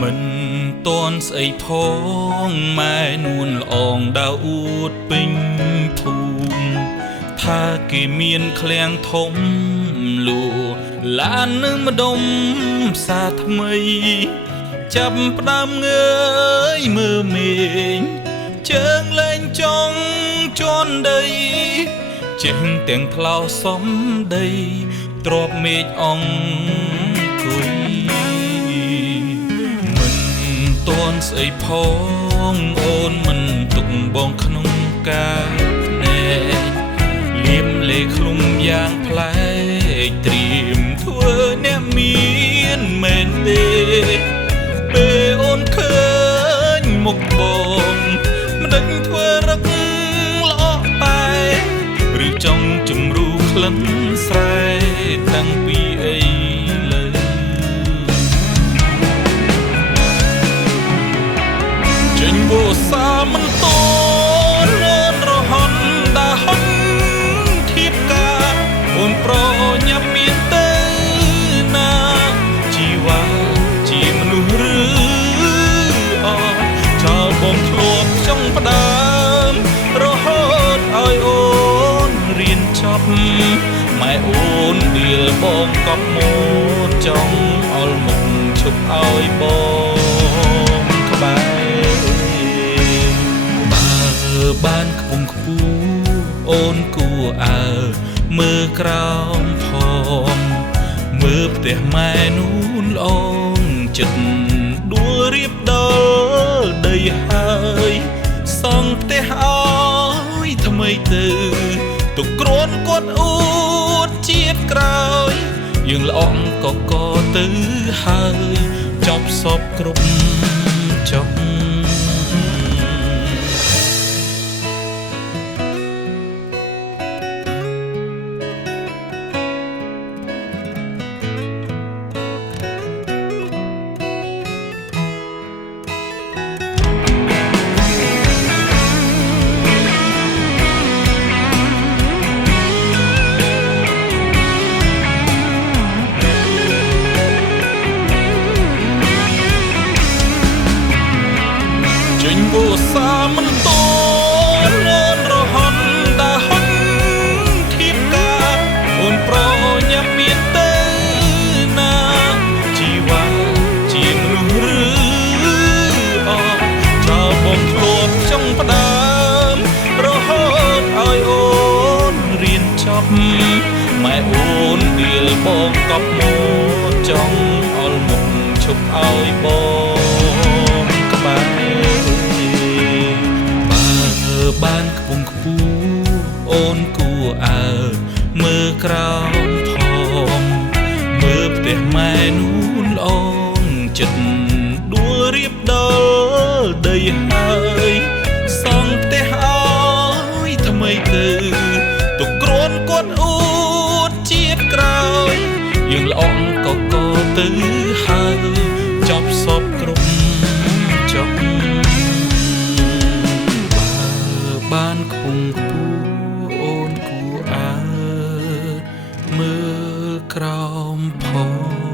មិនទាន់ស្អីផងម៉ែនួនល្អងដៅអួតពេញធូមថាគេមានឃ្លាំងធំលូឡាននឹងម្ដុំផ្សារថ្មីចាប់ផ្ដើមងើយមើលមេឃជើងលែងចង់ជន់ដីចេះទាំងថ្លោសំដីទ្របមេឃអង្គុយមិនទាន់ស្អីផងអូនមិនទុកបងក្នុងការភ្នែកលៀមលេឃ្លុំយ៉ាងប្លែកត្រៀមធ្វើអ្នកមានមែនទេពេលអូនឃើញមុខបងមិនដឹងធ្វើរឹកល្អបែឬចង់ជំរូក្លិនស្រែតាំងពីអីលើចេញវោសាមិនតនរហ័នដាហន់ធៀបការអូនប្រញាប់មានទៅណាជីវ៉ាជាមនុស្សឬអចោលបងធ្លាប់ចង់ផ្ដើមរហូតឲ្យអូនរៀនចប់ម៉ែអូនដៀលបងកប់មកចង់អល់មុខឈប់ឲ្យបងក្បែរបើបានខ្ពង់ខ្ពស់អូនគួរអើមើលក្រោមផងមើលផ្ទះម៉ែនួនល្អងចិត្តដួលរៀបដល់ដីហើយសង់ផ្ទះឲ្យថ្មីទៅទុកគ្រាន់គាត់អួតជាតិក្រោយយើងល្អងកទៅហើយចប់សពគ្រប់ចុះចេញវោសាមិនតនរហ័នដាហន់ធៀបការអូនប្រញាប់មានទៅណាជីវ៉ាជាមនុស្សឬអចោលបងធ្លាប់ចង់ផ្ដើមរហូតឲ្យអូនរៀនចប់ម៉ែអូនដៀលបងកប់មកចង់អល់មុខឈប់ឲ្យបងក្បែរបានខ្ពង់ខ្ពស់អូនគួរអើមើលក្រោមផងមើលផ្ទះម៉ែនួនល្អងចិត្តដួលរៀបដល់ដីហើយសង់ផ្ទះឲ្យថ្មីទៅទុកគ្រាន់គាត់អួតជាតិក្រោយយើងល្អងកទៅហើយចប់សពគ្រប់ចុះបានខ្ពង់ខ្ពស់អូនគួរអើមើលក្រោមផង